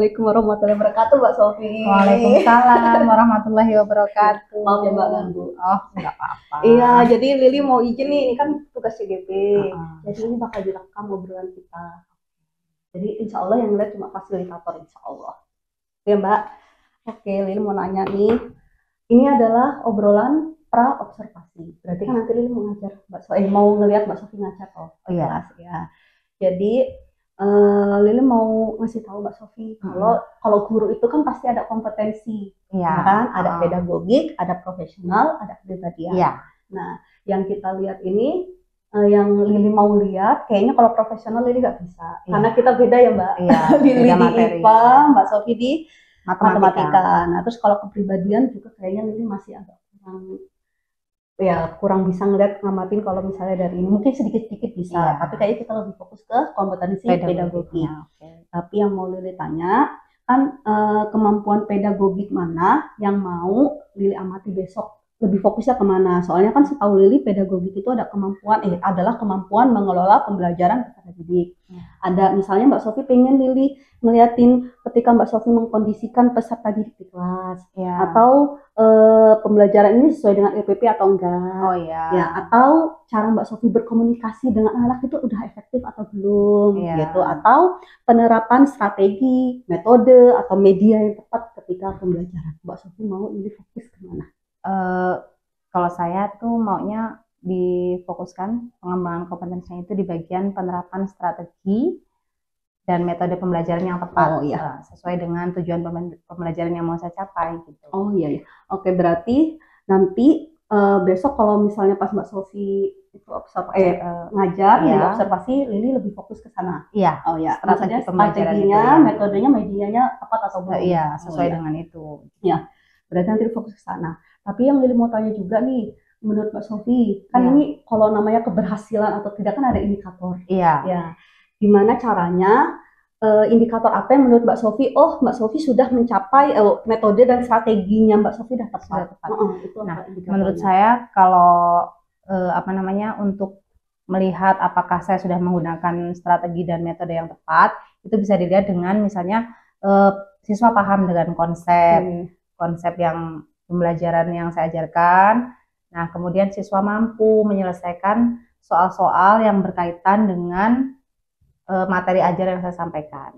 Assalamualaikum warahmatullahi wabarakatuh, Mbak Sofi. Waalaikumsalam warahmatullahi wabarakatuh. Maaf ya Mbak ganggu. Oh, nggak apa-apa. Iya, jadi Lili mau izin nih, ini kan tugas CDP. Jadi ini bakal direkam obrolan kita. Jadi insya Allah yang lihat cuma fasilitator, insya Allah. Oke Mbak. Oke, Lili mau nanya nih. Ini adalah obrolan pra observasi. Berarti kan nanti Lili mau ngajar Mbak Sofi, mau ngelihat Mbak Sofi ngajar toh. Iya. Ya. Jadi Lili mau ngasih tahu Mbak Sofi kalau guru itu kan pasti ada kompetensi, ya kan? Ada pedagogik, ada profesional, ada kepribadian. Iya. Nah, yang kita lihat ini, yang Lili mau lihat, kayaknya kalau profesional Lili nggak bisa, karena kita beda ya Mbak. Iya. Lili di IPA, Mbak Sofi di matematika. Nah, terus kalau kepribadian juga kayaknya Lili masih agak kurang bisa ngeliat ngamatin kalau misalnya dari ini mungkin sedikit-sedikit bisa, tapi kayaknya kita lebih fokus ke kompetensi pedagogik. Tapi yang mau Lili tanya kan kemampuan pedagogik mana yang mau Lili amati besok, lebih fokusnya kemana? Soalnya kan setahu Lili pedagogik itu ada adalah kemampuan mengelola pembelajaran peserta didik. Ada misalnya Mbak Sofi pengen Lili ngeliatin ketika Mbak Sofi mengkondisikan peserta didik di kelas, atau pembelajaran ini sesuai dengan LPP atau enggak, atau cara Mbak Sofi berkomunikasi dengan anak itu udah efektif atau belum, gitu, atau penerapan strategi, metode atau media yang tepat ketika pembelajaran. Mbak Sofi mau Lili fokus kemana? Kalau saya tuh maunya difokuskan pengembangan kompetensinya itu di bagian penerapan strategi dan metode pembelajaran yang tepat, sesuai dengan tujuan pembelajaran yang mau saya capai gitu. Oh iya. Oke, berarti nanti besok kalau misalnya pas Mbak Sofi itu ngajar, observasi, Lili lebih fokus ke sana. Iya. Oh ya, strateginya, metodenya, medianya tepat atau belum? Iya, sesuai dengan itu. Ya, berarti nanti fokus ke sana. Tapi yang Lili mau tanya juga nih, menurut Mbak Sofi, kan ini kalau namanya keberhasilan atau tidak kan ada indikator. Iya. Ya. Gimana caranya, indikator apa yang menurut Mbak Sofi, Mbak Sofi sudah mencapai metode dan strateginya Mbak Sofi sudah tepat. Menurut saya kalau untuk melihat apakah saya sudah menggunakan strategi dan metode yang tepat, itu bisa dilihat dengan misalnya siswa paham dengan konsep yang pembelajaran yang saya ajarkan. Nah, kemudian siswa mampu menyelesaikan soal-soal yang berkaitan dengan materi ajar yang saya sampaikan.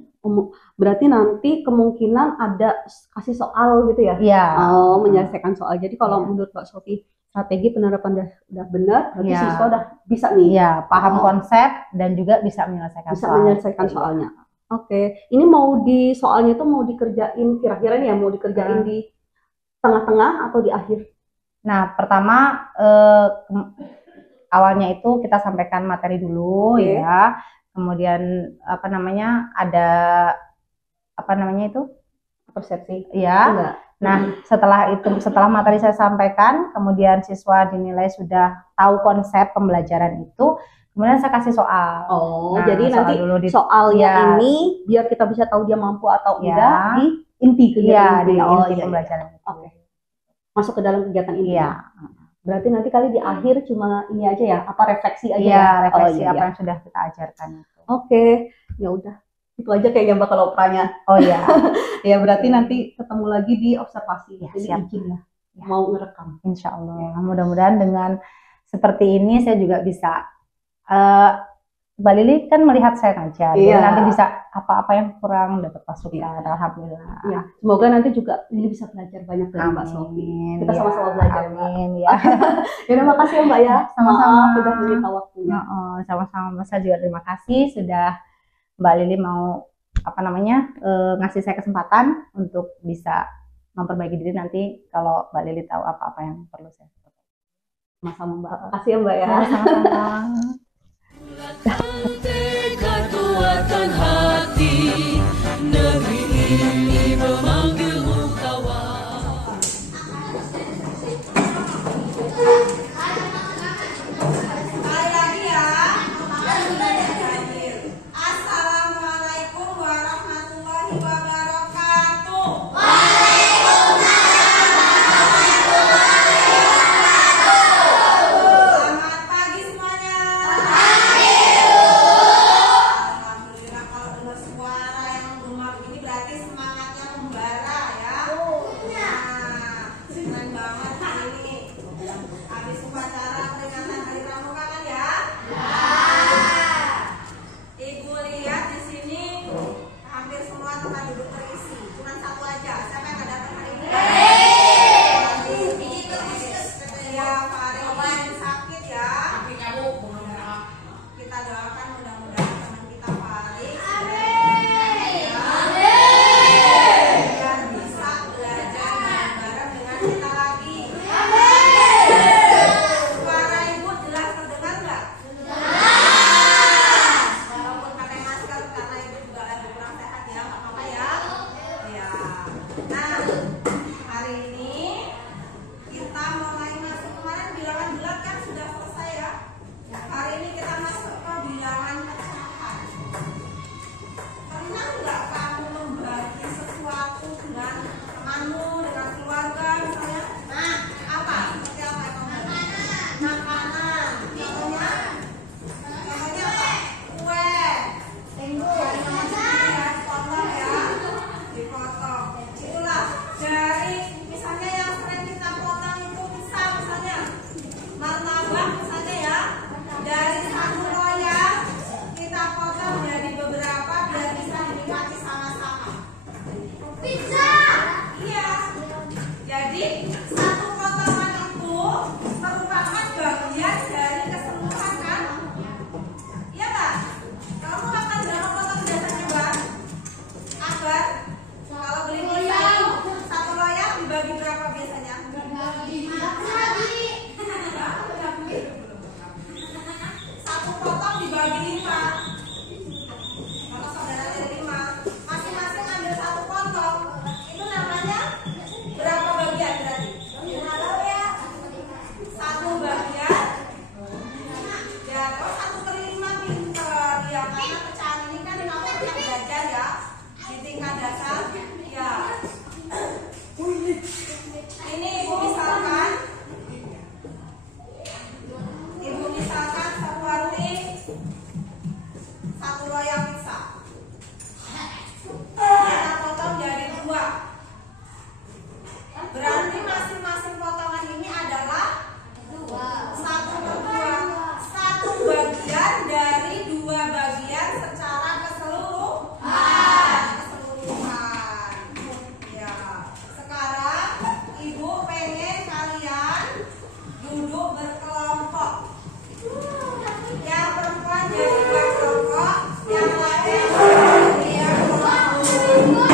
Berarti nanti kemungkinan ada kasih soal gitu ya? Iya. Menyelesaikan soal. Jadi kalau menurut Mbak Sofi strategi penerapan udah benar, berarti siswa udah bisa nih. Iya, paham konsep dan juga bisa menyelesaikan soalnya. Oke. Ini soalnya itu mau dikerjain kira-kira nih ya, mau dikerjain di tengah-tengah atau di akhir? Nah, pertama awalnya itu kita sampaikan materi dulu, ya. Kemudian ada persepsi, ya. Nah, setelah materi saya sampaikan, kemudian siswa dinilai sudah tahu konsep pembelajaran itu, kemudian saya kasih soal. Jadi nanti soalnya ini biar kita bisa tahu dia mampu atau enggak di inti kegiatan pembelajaran. Oke. Masuk ke dalam kegiatan ini. Berarti nanti kali di akhir cuma ini aja ya, refleksi aja. Refleksi apa yang sudah kita ajarkan. Oke, ya udah. Itu aja kayaknya Mbak kalau operanya. Ya, berarti nanti ketemu lagi di observasi. Jadi izin ya. Mau ngerekam. Insya Allah. Mudah-mudahan dengan seperti ini saya juga bisa Mbak Lili kan melihat saya ngajar, jadi nanti bisa apa-apa yang kurang dapat masukan. Alhamdulillah. Ya, semoga nanti juga Lili bisa belajar banyak dari Mbak Sofi. Kita sama-sama belajar. Amin. Terima kasih ya Mbak ya. Sama-sama sudah menyita waktunya. Sama-sama Mbak, saya juga terima kasih sudah Mbak Lili mau ngasih saya kesempatan untuk bisa memperbaiki diri nanti kalau Mbak Lili tahu apa-apa yang perlu saya lakukan. Sama-sama Mbak. Makasih ya Mbak ya. Sama-sama. Kekuatan hati negeri ini memanggilmu kawan. Assalamualaikum warahmatullahi wabarakatuh. Selamat pagi semuanya. dibagi 5. Kalau saudara ada 5, masing-masing ambil 1 potong. Itu namanya berapa bagian berarti? Halo ya. 1 bagian. Ya, kalau 1/5 pinter. Ya, karena pecahan ini kan kamu pernah belajar ya di tingkat dasar. Ya. Ini ibu misalkan satu arti 1 loyang pizza. Kita potong jadi 2. Berarti masing-masing potongan ini adalah 1/2. 1 bagian dari 2 bagian secara keseluruhan. Ya. Sekarang ibu pengen kalian duduk berkelompok. Yang perempuan jadi 2 kelompok, yang laki jadi 2 kelompok.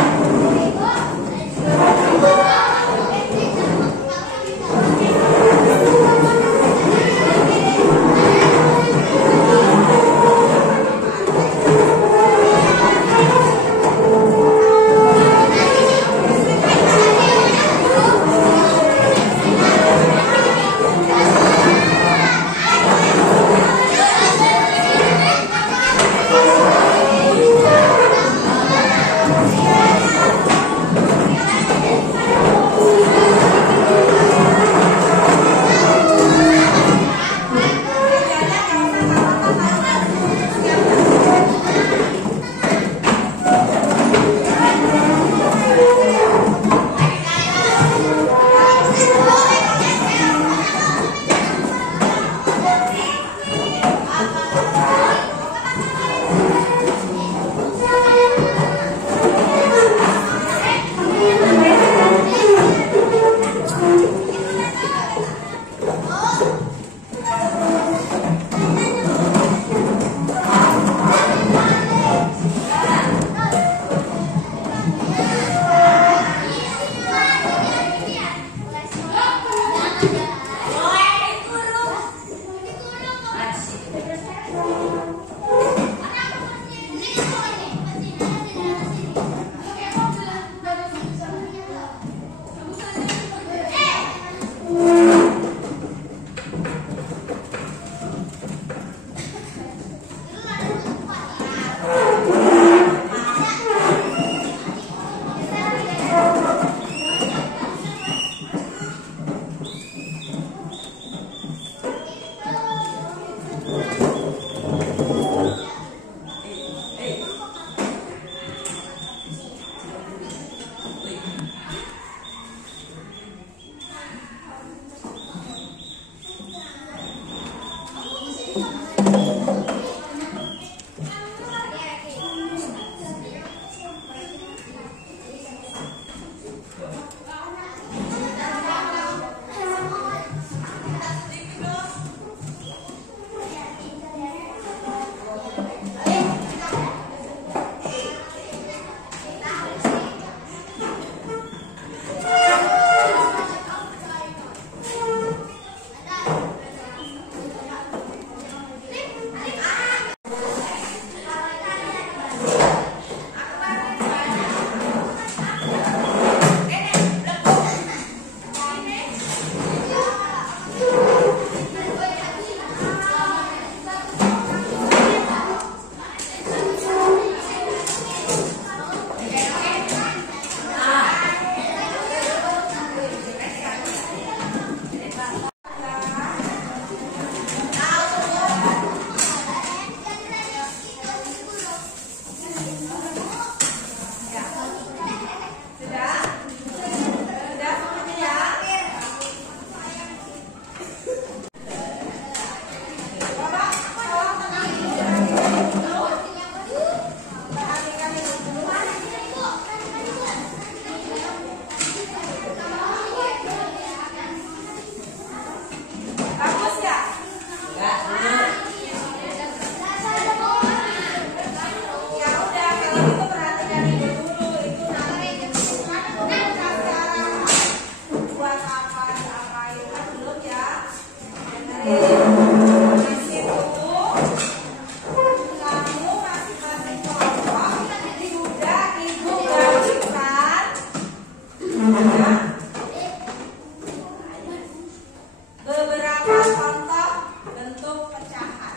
bentuk pecahan.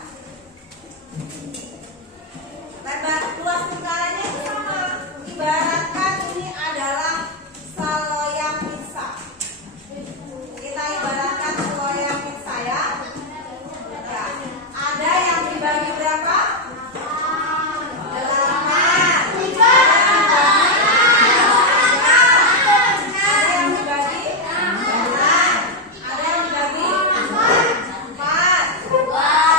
Lebar luas lingkarannya itu sama. Ibaratkan ini adalah seloyang pizza. Kita ibaratkan seloyang pizza ya. Ya. Ada yang dibagi berapa? 8.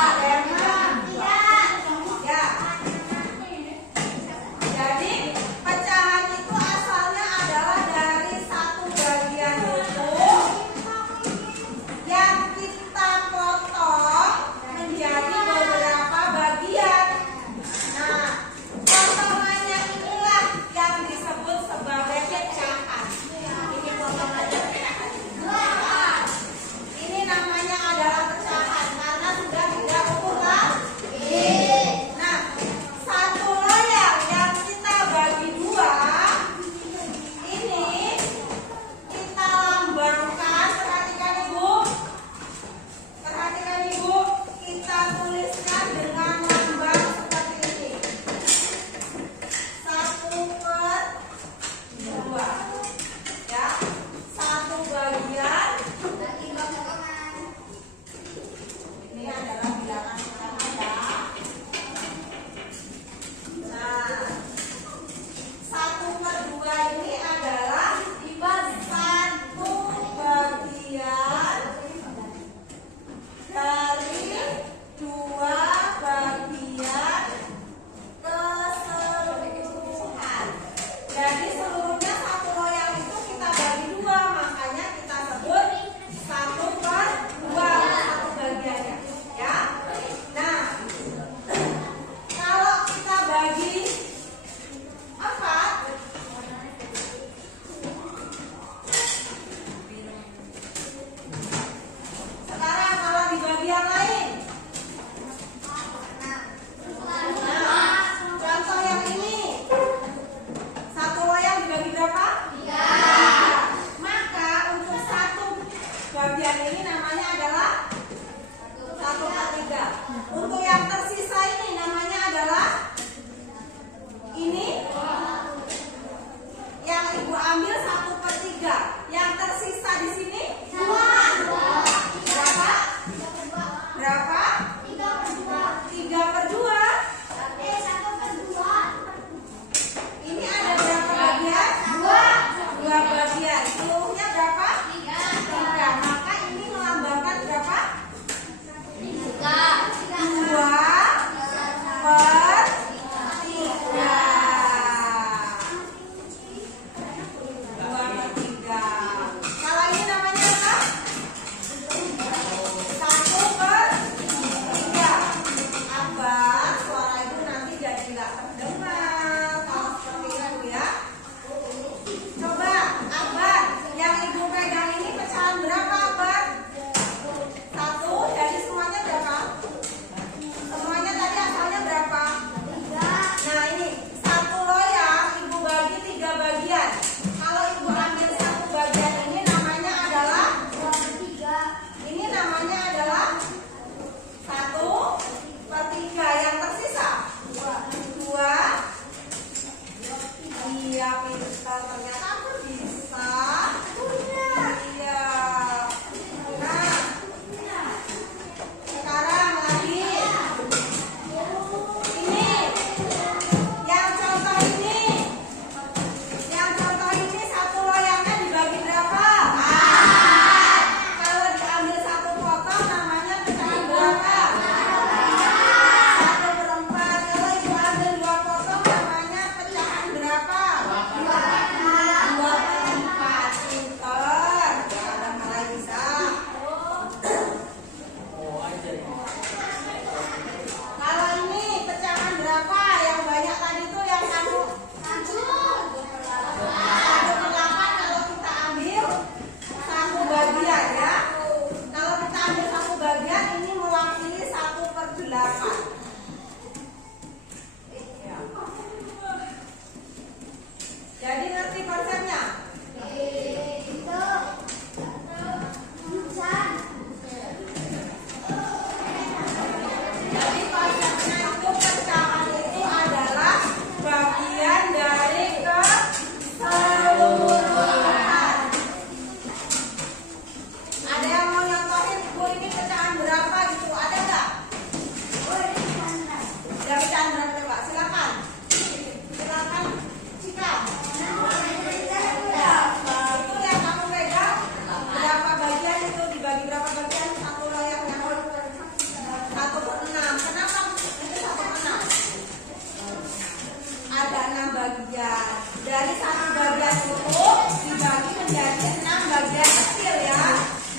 Dari satu bagian itu dibagi menjadi 6 bagian kecil ya.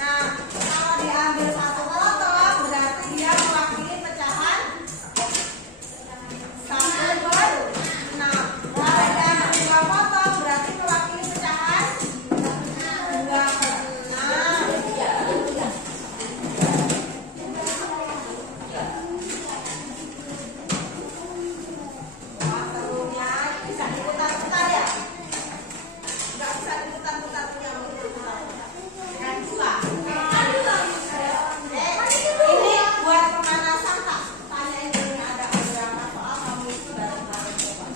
Nah, kalau diambil satu kelotok berarti dia mewakili pecahan 1/6. Kalau diambil 2 potong berarti mewakili pecahan 2/6. Seluruhnya bisa diputar-putar ya. Nggak bisa diputar-putar punya kan dua. Ini buat pemanasan tak? Tanya ini ada beberapa soal kamu itu dari kemarin coba.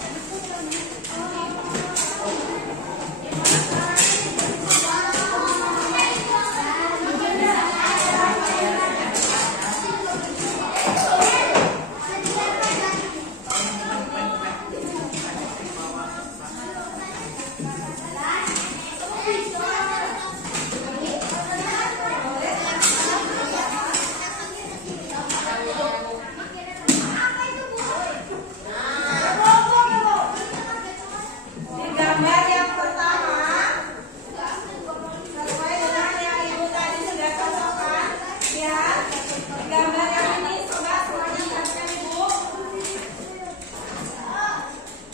Di gambar yang pertama, sesuai dengan yang ibu tadi sudah cocokkan, ya. Di gambar yang ini coba semuanya perhatikan ibu.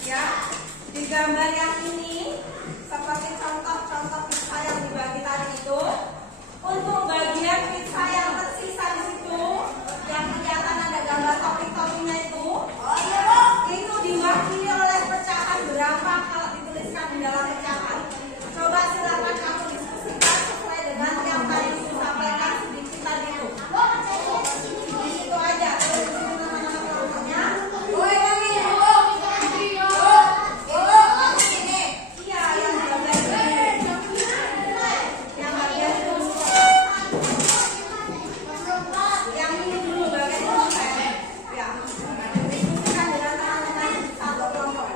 Ya, di gambar yang ini seperti contoh-contoh pizza yang dibagi tadi itu, untuk bagian pizza yang tersisa di situ, yang kelihatan ada gambar topping-toppingnya itu, itu diwakili oleh pecahan berapa kalau dituliskan di dalam pecahan. Coba silakan kamu diskusikan sesuai dengan yang tadi ibu sampaikan sedikit tadi itu. Di situ aja, terus di situ nama-nama kelompoknya. Yang ini, iya, yang bagian ini. Yang bagian dulu. Yang ini dulu bagian dulu saya. Ya. Diskusikan dengan teman-teman satu kelompok.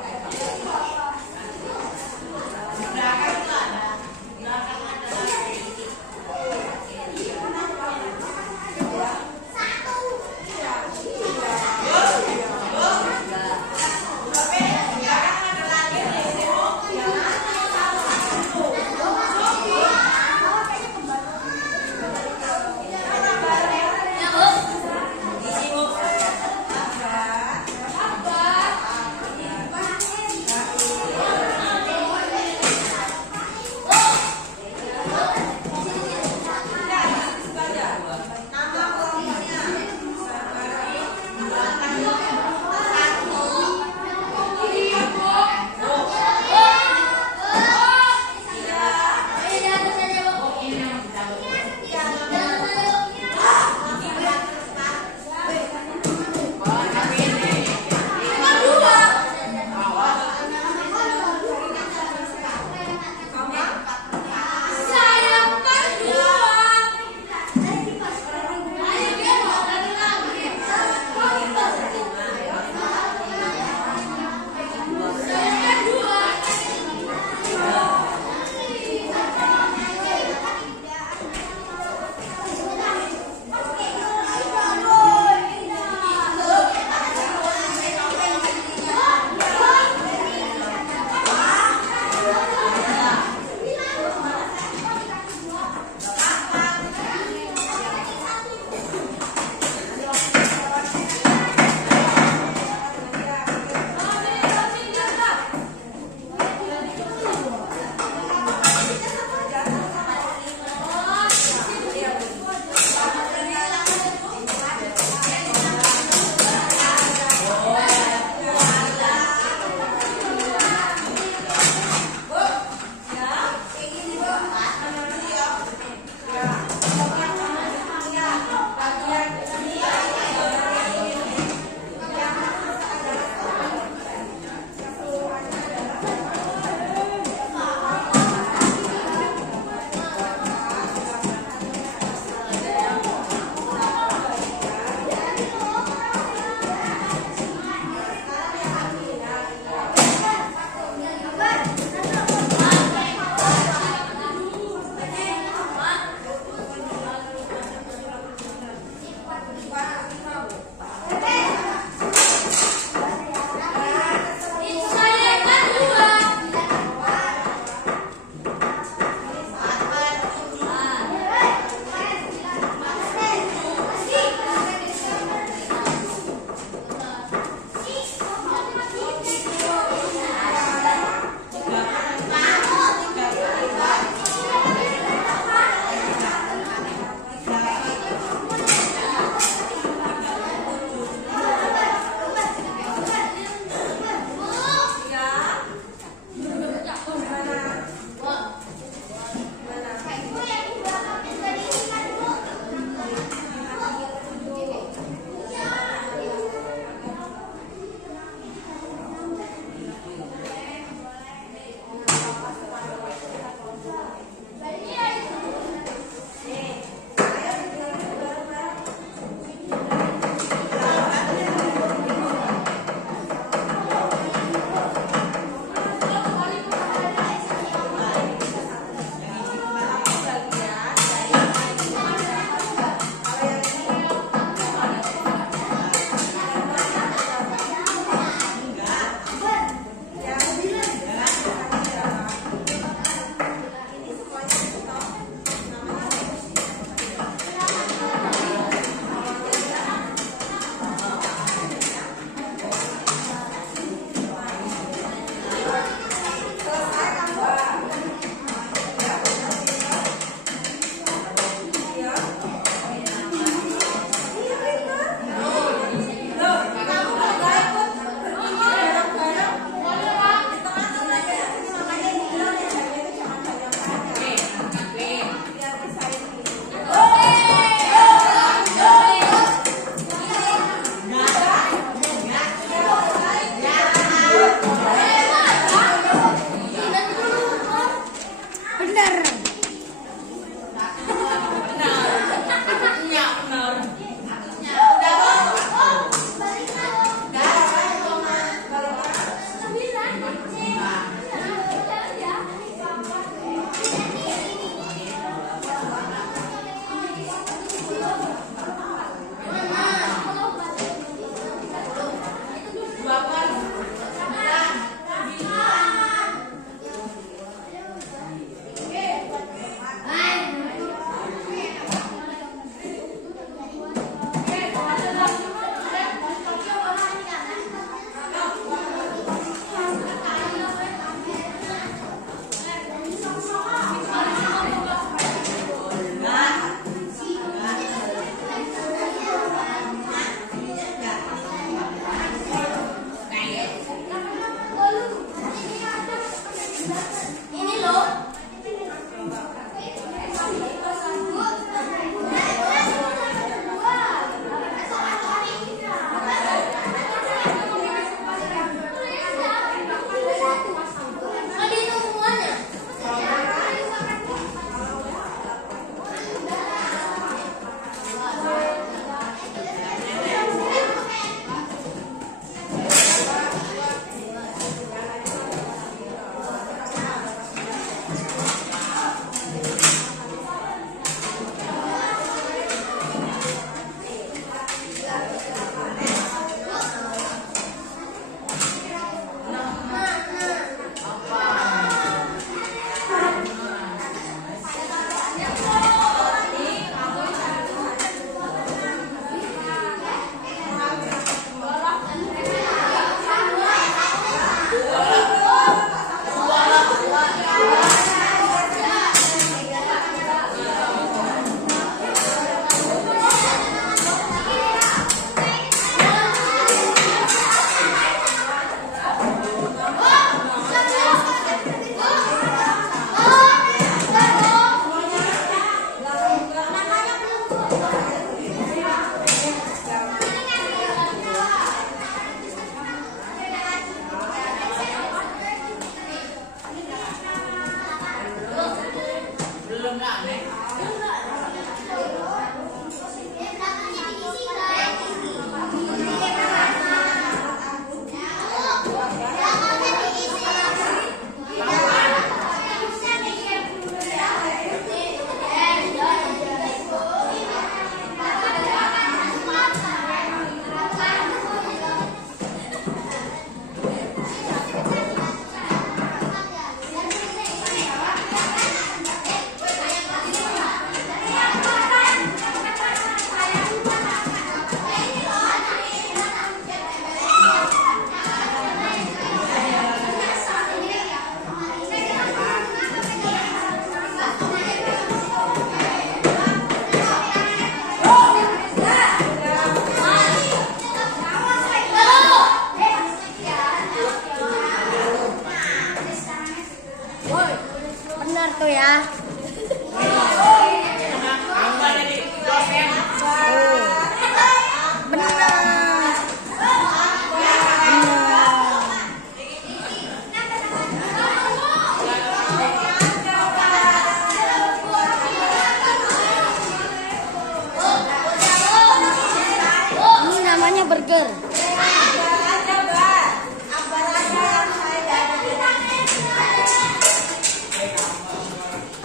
burger. Akbar aja, Mbak. Akbar aja yang saya.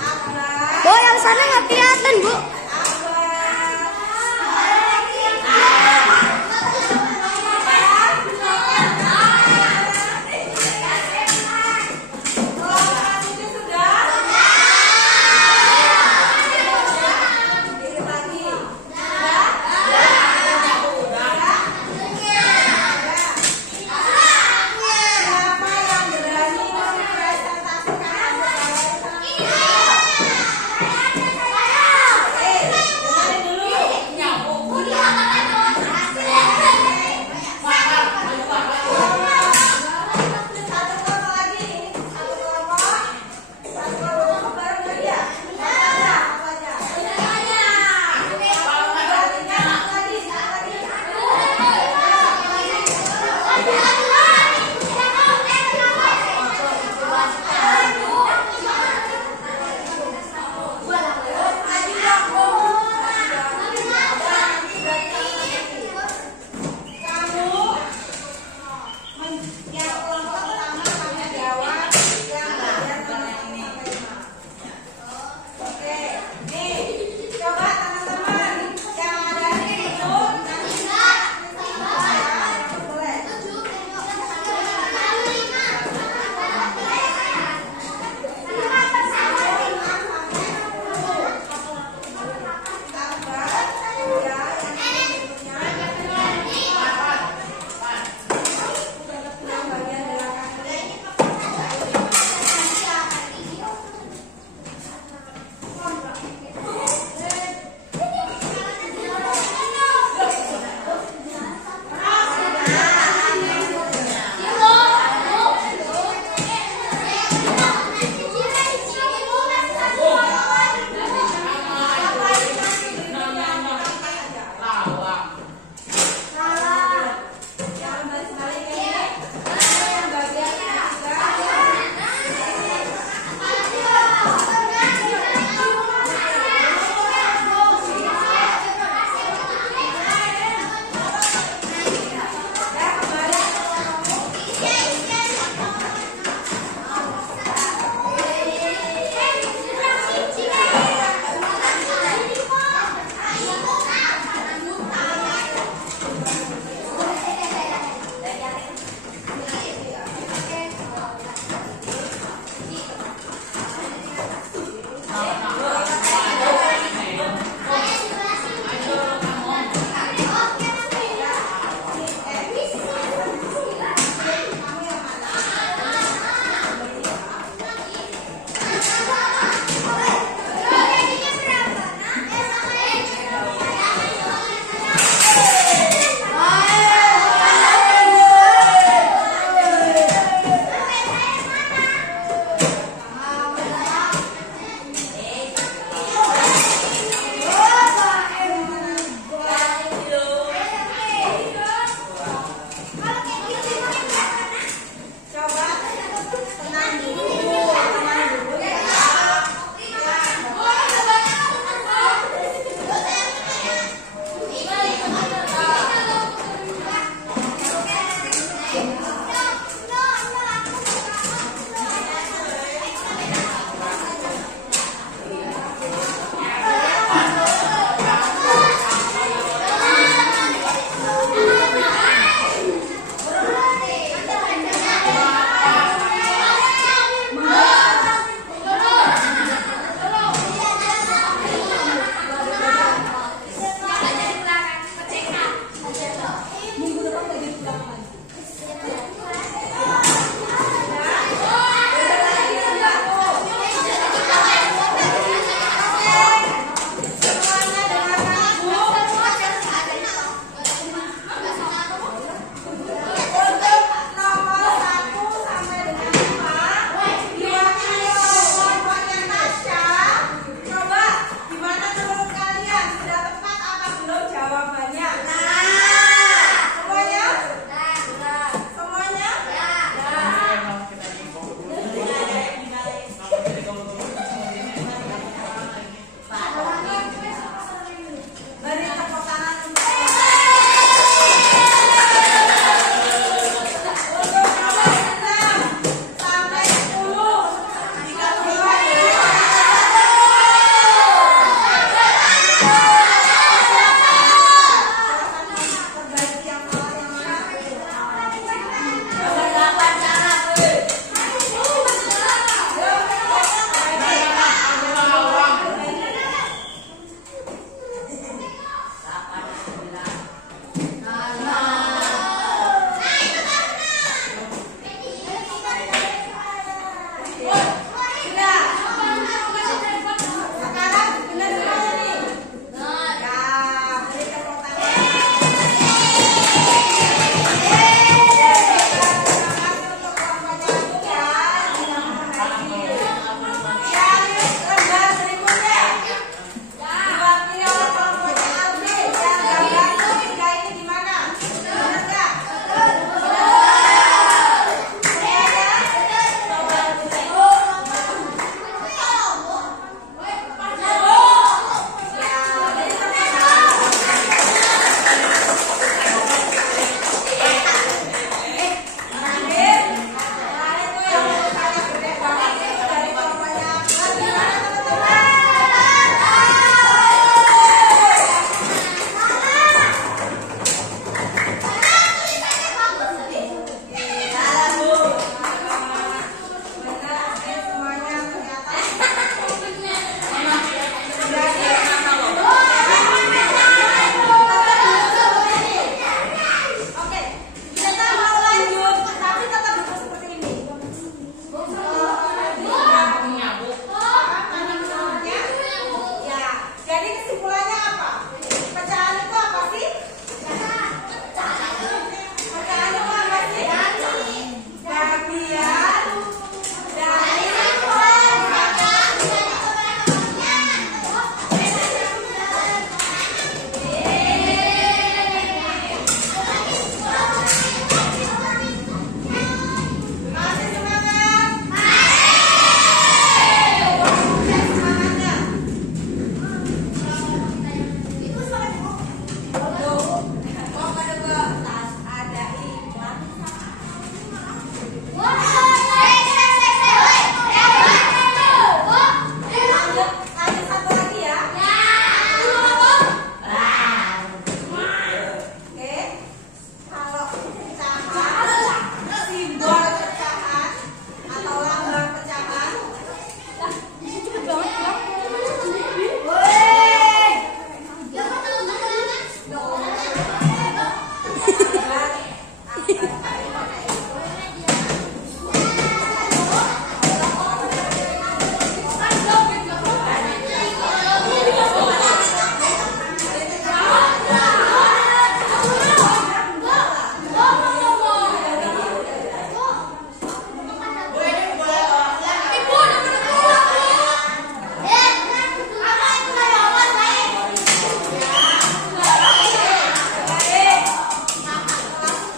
Akbar. Bu, yang sana nggak kelihatan, Bu.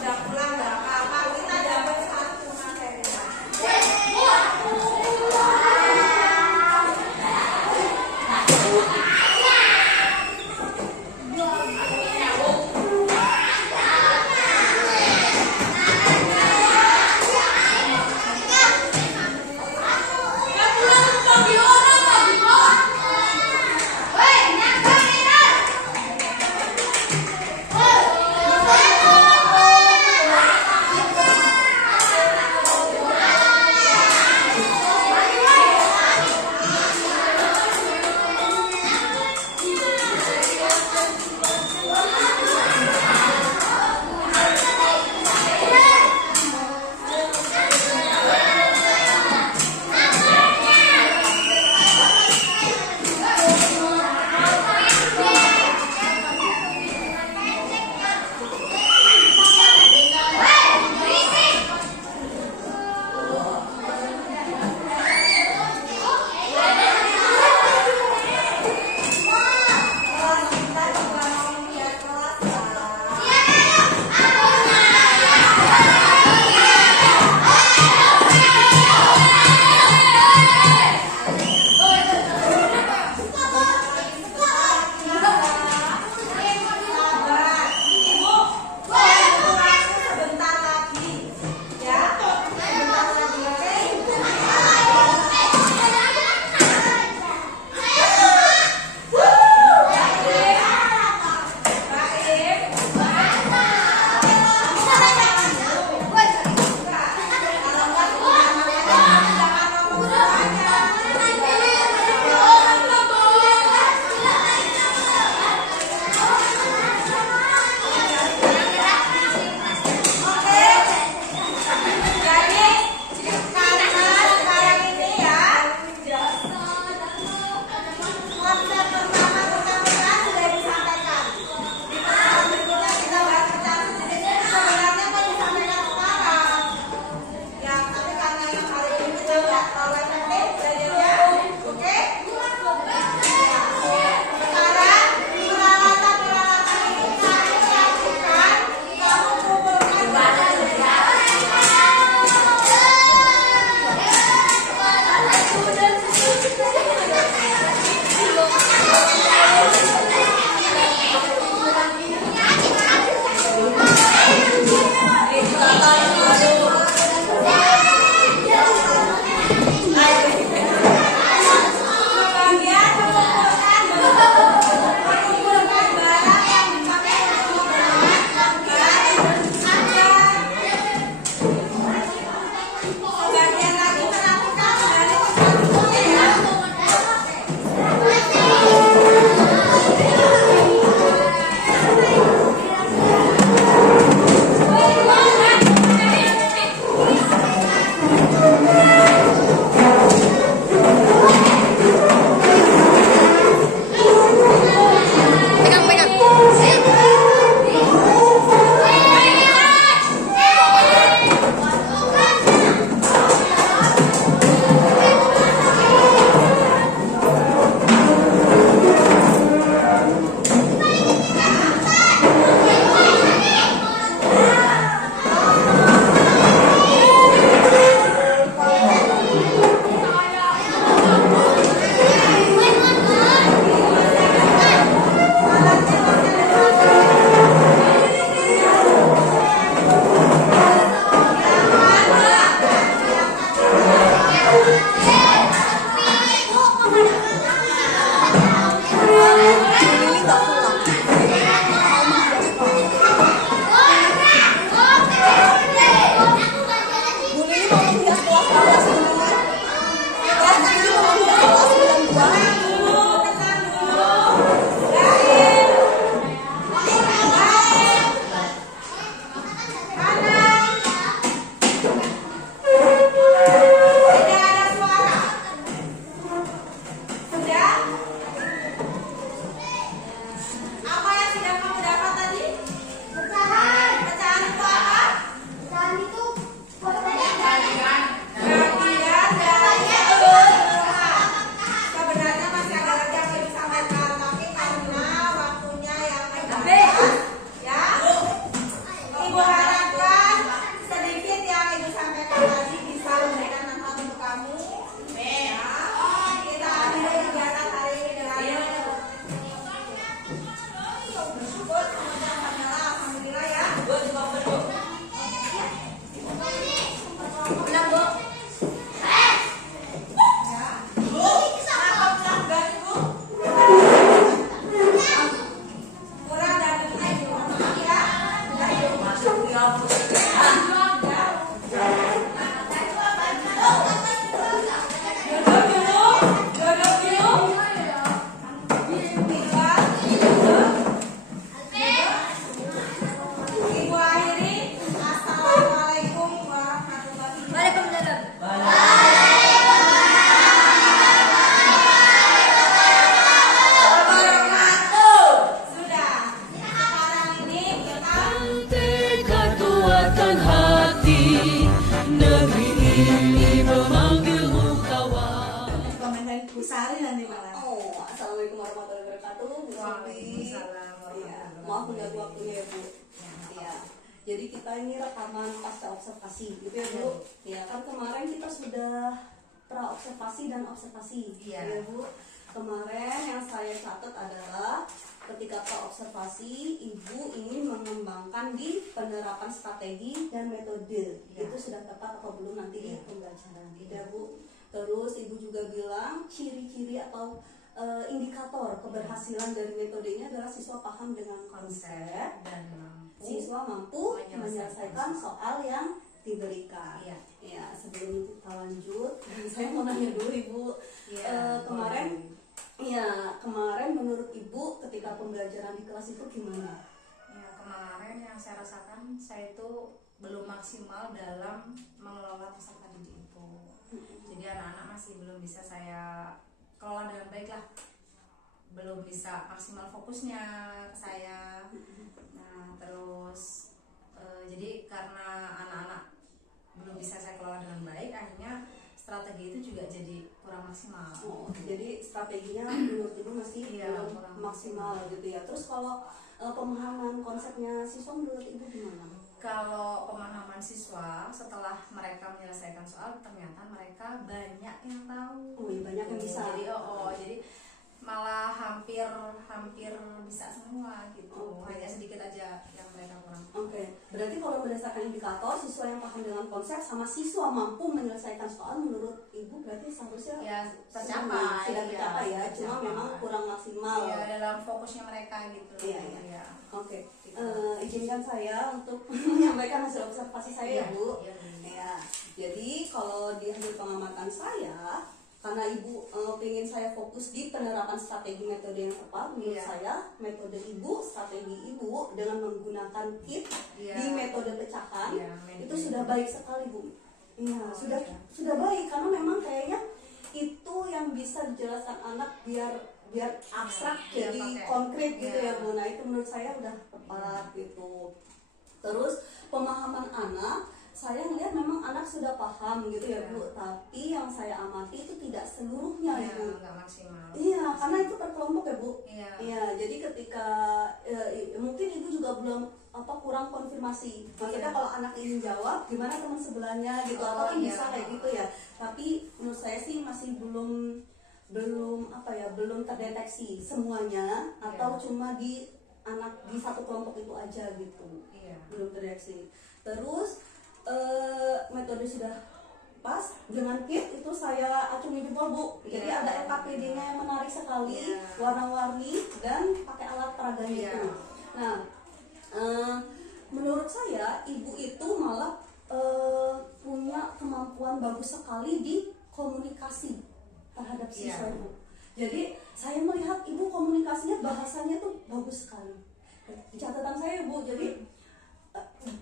Udah pulang nggak? Sari nanti malam. Oh, assalamualaikum warahmatullahi wabarakatuh. Bu Sofi. Waalaikumsalam warahmatullahi Iya, wabarakatuh. maaf mengganggu waktunya ya Bu. Iya. Jadi kita ini rekaman pasca observasi, gitu ya Bu. Ya kan kemarin kita sudah pra observasi dan observasi, Iya. ya Bu. Kemarin yang saya catat adalah ketika pra observasi, Ibu ingin mengembangkan di penerapan strategi dan metode. Iya. Itu sudah tepat atau belum nanti di Iya. pembelajaran, gitu ya Bu. Terus Ibu juga bilang ciri-ciri atau indikator keberhasilan dari metodenya adalah siswa paham dengan konsep, Dan mampu. siswa mampu menyelesaikan soal. soal yang diberikan. Iya. Ya, sebelum kita lanjut, saya mau nanya dulu Ibu. Iya, Kemarin menurut Ibu ketika pembelajaran di kelas itu gimana? Ya, kemarin yang saya rasakan saya itu belum maksimal dalam mengelola peserta didik itu. Jadi anak-anak masih belum bisa saya kelola dengan baik lah, belum bisa maksimal fokusnya ke saya. Nah terus jadi karena anak-anak belum bisa saya kelola dengan baik, akhirnya strategi itu juga jadi kurang maksimal. Oh, jadi strateginya menurut Ibu masih Iya, belum kurang maksimal gitu ya. Terus kalau pemahaman konsepnya siswa menurut Ibu gimana? Kalau pemahaman siswa setelah mereka menyelesaikan soal, ternyata mereka banyak yang tahu. Oh, iya, banyak yang bisa. Jadi jadi malah hampir bisa semua gitu. Oke. Hanya sedikit aja yang mereka kurang. Oke, berarti kalau berdasarkan indikator siswa yang paham dengan konsep sama siswa mampu menyelesaikan soal menurut Ibu berarti seharusnya Ya tercapai. sudah tercapai ya, cuma tercapai. memang kurang maksimal. Ya dalam fokusnya mereka gitu. Iya, iya. Ya. Oke, izinkan saya untuk menyampaikan hasil observasi saya ya Bu. Iya. Ya, jadi kalau di hasil pengamatan saya, karena Ibu ingin saya fokus di penerapan strategi metode yang tepat, menurut Iya. saya metode Ibu, strategi Ibu dengan menggunakan kit Iya. di metode pecahan Iya, itu metode. sudah baik sekali Bu. Iya, Oh, sudah iya. sudah baik karena memang kayaknya itu yang bisa dijelaskan anak biar abstrak Iya, jadi pakai. konkret gitu Iya. ya Bu. Nah itu menurut saya udah tepat gitu. Terus pemahaman anak, saya melihat memang anak sudah paham gitu ya Iya. Bu. Tapi yang saya amati itu tidak seluruhnya Iya, Ibu. nggak maksimal. Iya, karena itu per kelompok ya Bu. Iya. Iya, jadi ketika mungkin Ibu juga belum kurang konfirmasi. Maksudnya Iya. kalau anak ingin jawab, gimana teman sebelahnya gitu, Oh, atau kan iya. bisa kayak gitu ya. Tapi menurut saya sih masih belum terdeteksi semuanya atau Iya. cuma di anak di satu kelompok itu aja gitu. Iya. Belum terdeteksi. Terus metode sudah pas dengan kit itu saya acungi jempol Bu. Jadi Iya. ada LKPD-nya yang menarik sekali, Iya. warna-warni dan pakai alat peraganya Iya. itu. Nah, menurut saya Ibu itu malah punya kemampuan bagus sekali di komunikasi terhadap siswa Iya. Ibu. Jadi saya melihat Ibu komunikasinya bahasanya tuh bagus sekali. Di catatan saya Bu, jadi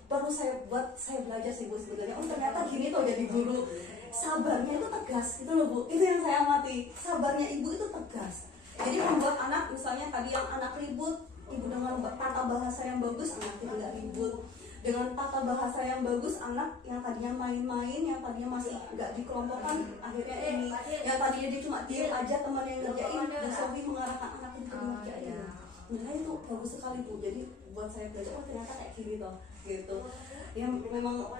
baru saya belajar sih Bu sebenarnya. Oh ternyata gini tuh jadi guru. Sabarnya itu tegas gitu loh Bu. Itu yang saya amati. Sabarnya ibu itu tegas. Jadi membuat anak, misalnya tadi yang anak ribut, ibu dengan tata bahasa yang bagus, anak tidak ribut. Dengan tata bahasa yang bagus, anak yang tadinya main-main, yang tadinya masih nggak dikelompokkan, akhirnya ini, yang tadinya dia cuma diem aja teman yang ngerjain, dan lebih mengarahkan anak itu ngerjain. Nah itu bagus sekali Bu. Jadi buat saya belajar, oh ternyata kayak gini toh, gitu. Ya memang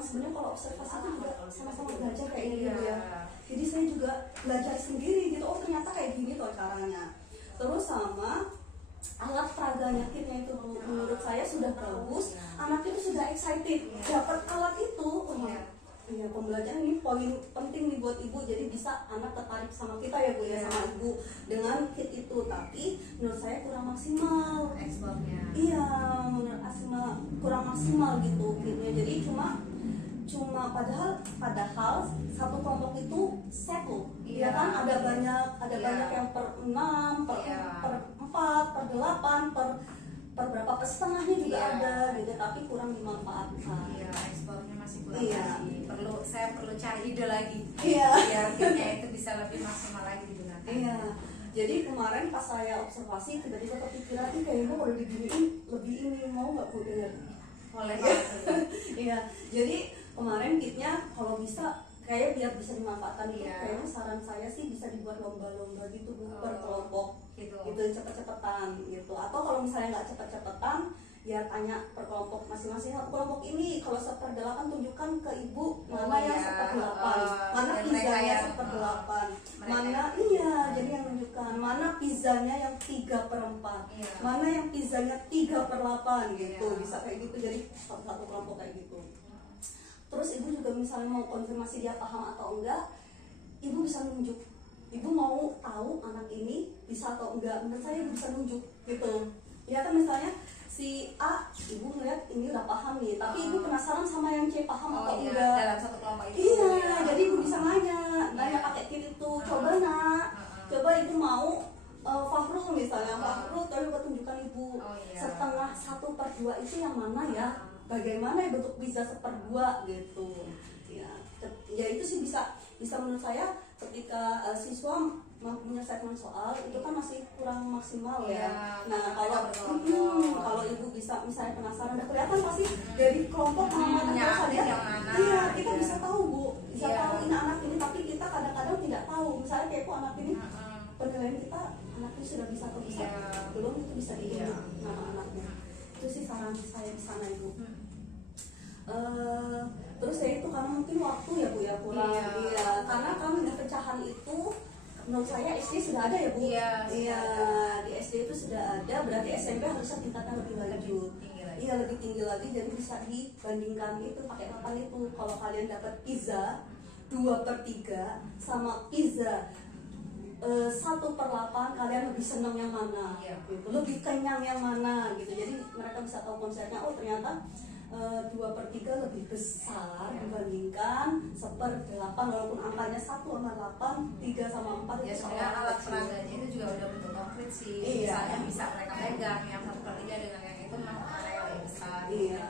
sebenarnya kalau observasi itu juga sama-sama belajar kayak gini ya. Jadi saya juga belajar sendiri gitu, oh ternyata kayak gini toh caranya. Terus sama alat peraganya kitnya itu menurut saya sudah bagus, anak itu sudah excited dapat alat itu. Iya, pembelajaran ini poin penting nih buat ibu, jadi bisa anak tertarik sama kita ya Bu ya, sama ibu dengan kit itu. Tapi menurut saya kurang maksimal ekspornya. Iya, menurut Asma kurang maksimal gitu kitnya. Jadi cuma padahal satu kelompok itu set loh. Iya kan, ada banyak yang per 6, per 4, per 8, per berapa setengahnya juga ada gitu, tapi kurang dimanfaatkan. Iya, ekspornya masih kurang lagi. Saya perlu cari ide lagi. Iya. Biar kitnya itu bisa lebih maksimal lagi digunakan. Iya. Jadi kemarin pas saya observasi tiba-tiba kepikiran, kayaknya kalau diginiin lebih ini, mau nggak Bu dengar? Boleh. Iya. Jadi kemarin kitnya kalau bisa kayak biar bisa dimanfaatkan gitu. Kayaknya saran saya sih bisa dibuat lomba-lomba gitu Bu, per kelompok gitu cepet-cepetan gitu. Atau kalau misalnya nggak cepet-cepetan, ya tanya per kelompok masing-masing. Kelompok ini kalau 1/8 tunjukkan ke ibu mana yang 1/8, mana pizzanya 1/8, mana jadi yang menunjukkan mana pizzanya yang 3/4, mana yang pizzanya 3/8 gitu. Bisa kayak gitu, jadi satu kelompok kayak gitu. Terus ibu juga misalnya mau konfirmasi dia paham atau enggak, ibu bisa nunjuk. Ibu mau tahu anak ini bisa atau enggak, menurut saya ibu bisa nunjuk gitu. Ya kan misalnya si A, ibu ngeliat ini udah paham nih, tapi ibu penasaran sama yang C paham atau enggak. Dalam satu kelompok itu. Iya, jadi ibu bisa nanya pakai kit itu. Coba nak, coba ibu mau Fahrul misalnya, Fahrul coba tunjukkan ibu setengah 1/2 itu yang mana ya? Bagaimana ya bentuk pizza 1/2 gitu. Ya itu sih bisa menurut saya ketika siswa menyelesaikan soal itu kan masih kurang maksimal ya. Nah kalau ibu bisa misalnya penasaran, udah kelihatan pasti dari kelompok yang mana. Iya, kita bisa tahu Bu, bisa tahu ini anak ini, tapi kita kadang-kadang tidak tahu. Misalnya kayak anak ini penilaian kita anak ini sudah bisa atau bisa belum, itu bisa dihitung nama anaknya. Itu sih saran saya di sana Ibu. Terus ya itu karena mungkin waktu ya Bu ya kurang. Iya, karena kan pecahan itu menurut saya SD sudah ada ya Bu. Iya, di SD itu sudah ada, berarti SMP harusnya tingkatnya lebih lanjut. Iya, lebih tinggi lagi, jadi bisa dibandingkan itu pakai papan itu. Kalau kalian dapat pizza 2/3 sama pizza 1/8, kalian lebih senang yang mana? Gitu. Lebih kenyang yang mana gitu. Jadi mereka bisa tahu konsepnya. Oh ternyata 2/3 lebih besar dibandingkan 1/8, walaupun angkanya 1/8, 3/4. Ya sebenarnya alat peraganya itu juga udah bentuk konkret sih. Misalnya bisa mereka pegang yang 1/3 dengan yang itu memang mana yang lebih besar. Iya.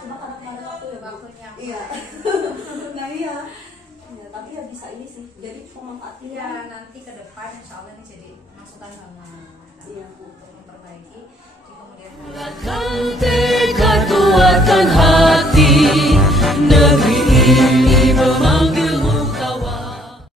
Cuma kadang-kadang waktu ya waktunya. Iya. Nah iya. Ya, tapi ya bisa ini sih. Jadi pemanfaatnya. Iya, nanti ke depan insya Allah ini jadi masukan banget untuk memperbaiki di kemudian hari. Kekuatan hati negeri ini.